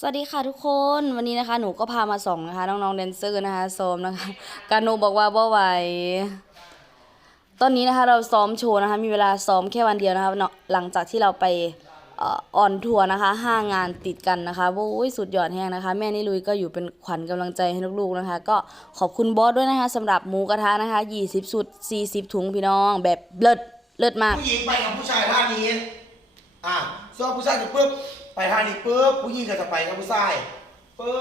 สวัสดีค่ะทุกคนวันนี้นะคะ หนูก็พามาส่องนะคะ น้องๆแดนเซอร์นะคะซ้อมนะคะ การโนบอกว่าบ่ไหวตอนนี้นะคะเราซ้อมโชว์นะคะ มีเวลาซ้อมแค่วันเดียวนะคะหลังจากที่เราไปอ่อนทัวร์นะคะห้างานติดกันนะคะโอ้ยสุดยอดแห้งนะคะ แม่นิลุยก็อยู่เป็นขวัญกำลังใจให้ลูกๆนะคะ ก็ขอบคุณบอสด้วยนะคะสำหรับหมูกระทะนะคะ20สุด40 ถุงพี่น้อง แบบเลิศเลิศมากผู้หญิงไปกับผู้ชายท่านี้อะส่วนผู้ชายเสร็จปุ๊บ ไปท่านี้ปุ๊บผู้หญิงก็จะไปกับผู้ชายปุ๊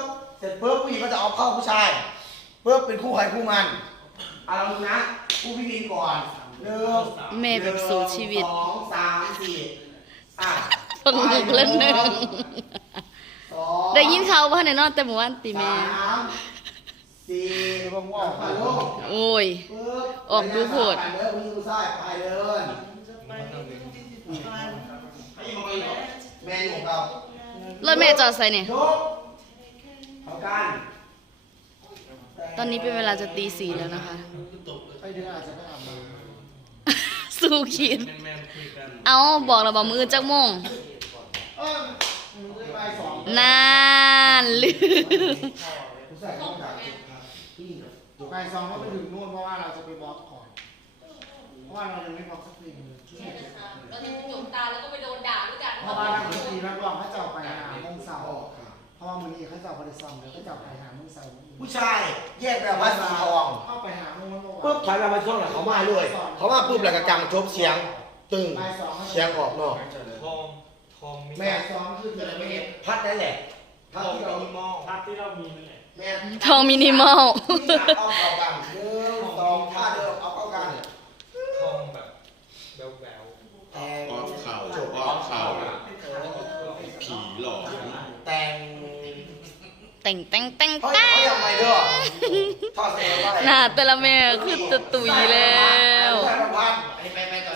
บเสร็จปุ๊บผู้หญิงก็จะเอาเข้าผู้ชายปุ๊บเป็นคู่ใครคู่มันเอาลองดูนะคู่พี่บีก่อนหนึ่งแม่แบบสู้ชีวิต หนึ่งสองสามสี่อะเพิ่งลุกเล่นหนึ่งสองได้ยินเขาว่าในนอนแต่หมู่บ้านตีแม่ สามสี่ลงออกไปลูก โอ้ยปุ๊บออกดูโหด ไปเลยผู้หญิงผู้ชายไปเลย แม่อยู่ของเรารถแม่จอดใส่เนี่ยยกเอากันตอนนี้เป็นเวลาจะตีสี่แล้วนะคะ ไปเดือนอาจจะไม่อาบน้สู้คิดเอาบอกเราบอกมือจักโมงำเออมึงเลยไปสองนานลืมผู้ชายต้องด่าพี่ไปซองก็ไปถึงนู่นเพราะว่าเราจะไปบล็อกก่อนเพ ราะว่าเรายังไม่บล็อกสักเพลงเลยเราจะจุ่มตาแล้วก็ไปโดนด่าด้วยกันเพราะว่านักดนตรีนักร้องเขาจะออกไปหาโมงเสาร์เพราะว่ามือนี้เขาจะออกไปซองเดี๋ยวก็จะออกไปหาโมงเสาร์ผู้ชายแยกแบบว่าสีทองเข้าไปหาโมงวันปุ๊บถอยมาเป็นช่วงหลังเขามาด้วย เขามาปุ๊บแล้วก็จังจบเสียง ตึงไปสองเสียงออกนอกทองทองมิแม่แม่ซองคือจะไม่เห็นพัดนั่นแหละทพัดองที่เรามินิมอลภาพที่เรามีนั่นแหละแม่ทองมินิมอล ที่เอาเข้ากันหนึ่งสองท่าเดิมเอาเข้ากัน ทองแบบแววแวว แทง ออฟเข่าออฟเข่าผีหลอก แต่ง แต่งแต่งแต่ง เขา แต่ เขา ง อย่างไรเด้อ ทอดเสียไว้หน้าแต่ละแม่คือจะตุยแล้วใส่ประพันธ์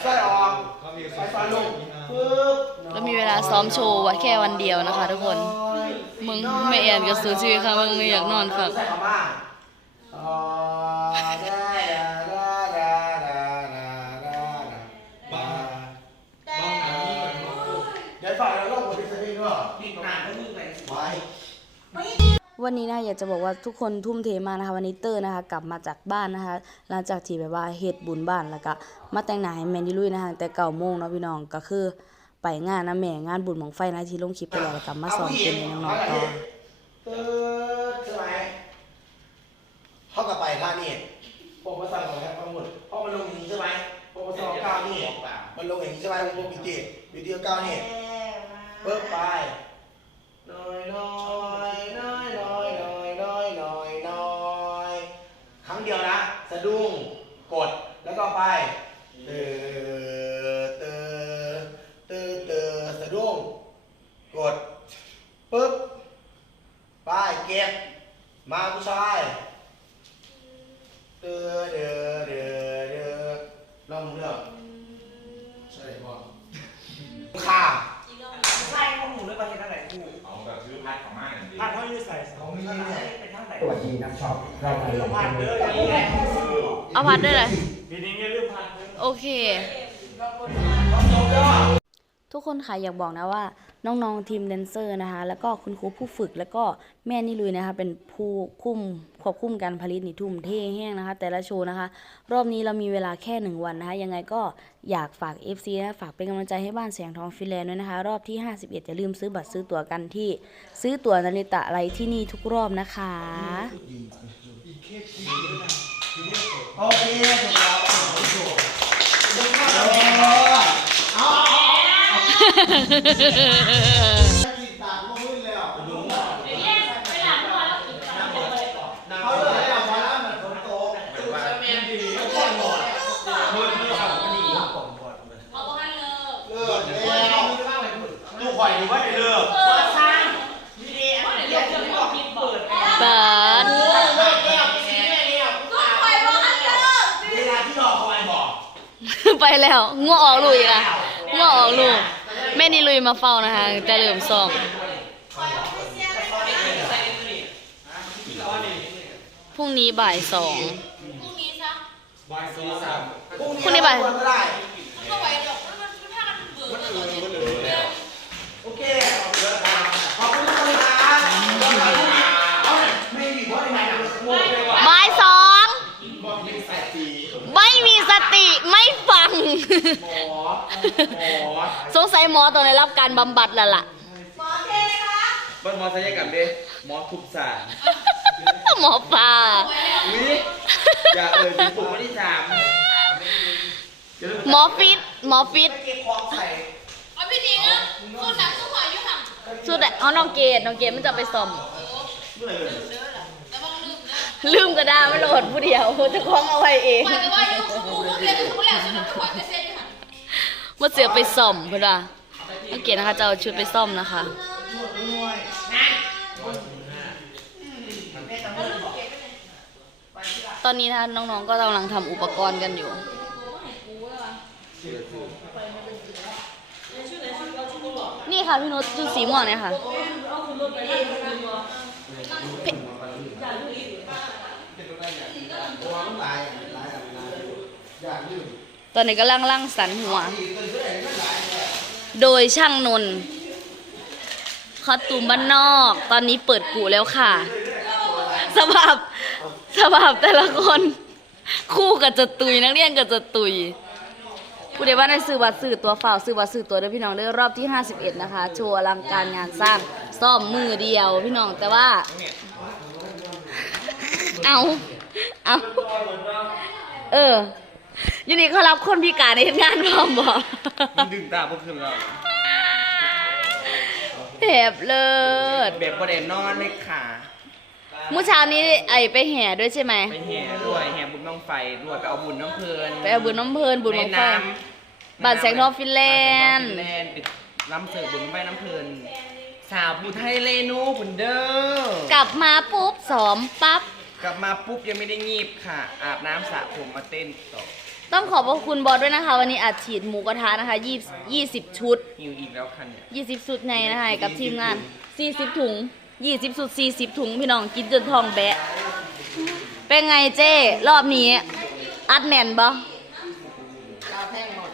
ใส่ออกเขามีใส่ฟ้าลงปึ๊บแล้วมีเวลาซ้อมโชว์ไว้แค่วันเดียวนะคะ ทุกคน มึงแม่แอนกับซูชีค่ะมึงอยากนอนค่ะใส่คำว่า วันนี้นะอยากจะบอกว่าทุกคนทุ่มเทมากนะคะวันนี้เตอร์นะคะ กลับมาจากบ้านนะคะ หลังจากที่แบบว่าเฮ็ดบุญบ้านแล้วก็มาแต่งหน้าให้แมนดี้ลุยนะคะแต่เก่าโมงเนาะพี่น้องก็คือไปงานนะแม่งานบุญบังไฟนะที่ลงคลิปไปแล้วแล้วก็มาสอนเต้นน้องๆต่อตึ๊ดใช่ไหมเขากับไปท่านี่โปรโมชั่นของแฮปปี้หมดเพราะมันลงอย่างนี้ใช่ไหมโปรโมชั่นเก้านี่มันลงอย่างนี้ใช่ไหมผมวงบิติวิดีโอเก้านี่เพิ่มไป็ไปเตอเตอเตอเตอสะดุ้งกดปึ๊บไปเก็บมาผู้ชายเดือเดือเดือเดือลองเลือกใช่ป่ะข้าใช่ข้อมูลเรื่องประเทศท่านไหนกูเอแบบซื้อพัดของมาอย่างดีท่านเขาอยู่ใส่สองมีเนี่ยเป็นท่านไหนสวัสดีนักช็อปเราไปลงผ่านทุเด้นออย่างนี้แหละเอาพัดด้วยเลย โอเค ทุกคนค่ะอยากบอกนะว่า น้องๆทีมแดนเซอร์นะคะ แล้วก็คุณครูผู้ฝึกแล้วก็แม่นี่ลุยนะคะ เป็นผู้คุมควบคุมการผลิตนี่ทุ่มเทแห้งนะคะ แต่ละโชว์นะคะ รอบนี้เรามีเวลาแค่หนึ่งวันนะคะ ยังไงก็อยากฝาก FC นะฝากเป็นกำลังใจให้บ้านเสียงทองฟินแลนด์ด้วยนะคะ รอบที่ 51 อย่าลืมซื้อบัตรซื้อตั๋วกันที่ ซื้อตั๋วนาริตะไรที่นี่ทุกรอบนะคะโอเคถูกแล้วถูก เอากินตามก็ขึ้นแล้วเขาเลยเอามาแล้วมันฝนตก แบบว่า เลิกแล้ว ลูกข่อยอยู่ว่าจะเลิก เปิดทางดีดีอันนี้เดี๋ยวจะบอกผิดเปิด บัตร เลิกแล้วชี้แม่แล้วเวลาที่รอคอยบอก ไปแล้วง่วงออกลุยอะง่วงออกลูกแม่นี่ลุยมาเฝ้านะคะแต่เริ่มซ่อมพรุ่งนี้บ่ายสองพรุ่งนี้ใช่ไปก็ได้โอเคขอบคุณทุกคน หมอหมอสงสัยหมอต้องได้รับการบำบัดแล้วล่ะบ้านหมอศัลยกรรมเด้หมอทุบสารหมอปลาอุ้ยอย่าเอ่ยถึงปุ่มวันที่สามหมอฟิตหมอฟิตเก็บของใส่เอาพี่ดีนะสู้หนักสู้หอยอยู่ห่างสุดอะเอาน้องเกดน้องเกดมันจะไปซ่อมแต่ว่า ลืมก็ได้ไม่โหลดผู้เดียวจะคล้องเอาไว้เองหอยก็ว่าอยู่คู่คู่คู่เรียนคู่แล้วใช่ไหมหอยก็เซ็นอยู่ห่างว่าเสือไปซ่อมเพื่อนว่าน้องเกดนะคะจะเอาชุดไปซ่อมนะคะ ตอนนี้นะคะน้องๆก็กำลังทำอุปกรณ์กันอยู่ นี่ค่ะพี่นุชชุดสีม่วงเนี่ยค่ะ ตอนนี้กำลังล่างสรรหัวโดยช่างนนท์คอสตูมบ้านนอก ตอนนี้เปิดกูแล้วค่ะ สภาพสภาพแต่ละคน คู่กับจะตุยนักเรียนกับจะตุย ผู้ใดว่าในสื่อวัดสื่อตัวเฝ้าสื่อวัดสื่อตัวเด้อพี่น้องเด้อรอบที่ 51 นะคะ โชว์อลังการงานสร้างซ่อมมือเดียวพี่น้องแต่ว่า เอา เอาเออยูนี่เขารับคนพิการในเฮ็ดงานพร้อมบอกมันดึงตาพวกคืนเราแถบเลิศแบบประเด็นนอนเลยค่ะเมื่อเช้านี้ไอไปแห่ด้วยใช่ไหมไปแห่ด้วยแห่บุญน้องไฟด้วยไปเอาบุญน้ำเพลินไปเอาบุญน้ำเพลินบุญบังไฟในน้ำบ้านแสงทองฟินแลนด์บ้าแสงทองฟินแลนด์ปิดล้ำเสิร์ฟบุญบั้งไฟน้ำเพลินสาวผู้ไทยเลนูบุญเด้อกลับมาปุ๊บสอมปั๊บ กลับมาปุ๊บยังไม่ได้งีบค่ะ อาบน้ำสระผมมาเต้นต่อต้องขอบพระคุณบอสด้วยนะคะ วันนี้อัดฉีดหมูกระทะนะคะ20 20 ชุด หิวอีกแล้วค่ะเนี่ย 20 ชุดในนะคะกับทีมงาน 40 ถุง 20 ชุด 40 ถุง พี่น้องกินจนทองแบะ เป็นไงเจ้รอบนี้ อัดแน่นบ่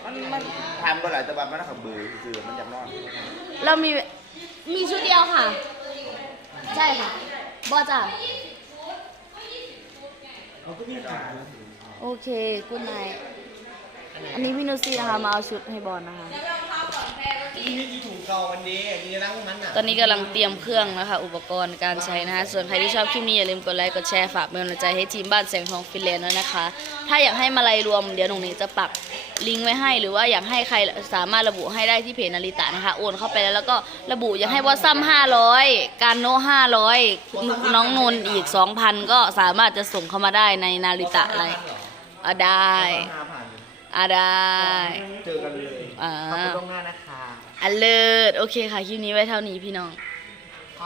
มันมันทำก็หลายแต่ว่ามันน่าขับเบื่อคือมันอยากนอนเรามีมีชุดเดียวค่ะ ใช่ค่ะบอจ้ะ โอเคกุณนายอันนี้พี่นุชซี่นะคะมาเอาชุดให้บอลนะคะ นี่ที่ถุงเก่าวันนี้นี่ล้างมันอะ ตอนนี้กำลังเตรียมเครื่องนะคะ อุปกรณ์การใช้นะคะส่วนใครที่ชอบคลิปนี้อย่าลืมกดไลค์กดแชร์ฝากเป็นกำลังใจให้ทีมบ้านแสงทองฟินแลนด์ด้วยนะคะ ถ้าอยากให้มาลัยรวมเดี๋ยวหนุ่งหนิงจะปักลิงก์ไว้ให้ หรือว่าอยากให้ใครสามารถระบุให้ได้ที่เพจนาริตะนะคะโอนเข้าไปแล้วแล้วก็ระบุอยากให้วอซัม500 การโน่500 น้องนนท์อีก 2,000 ก็สามารถจะส่งเข้ามาได้ในนาริตะอะไรอะได้ห้าพันอะได้ เจอกันเลยอ่า ขอบคุณล่วงหน้านะคะ อันเลิศโอเคค่ะ คลิปนี้ไว้เท่านี้พี่น้องอ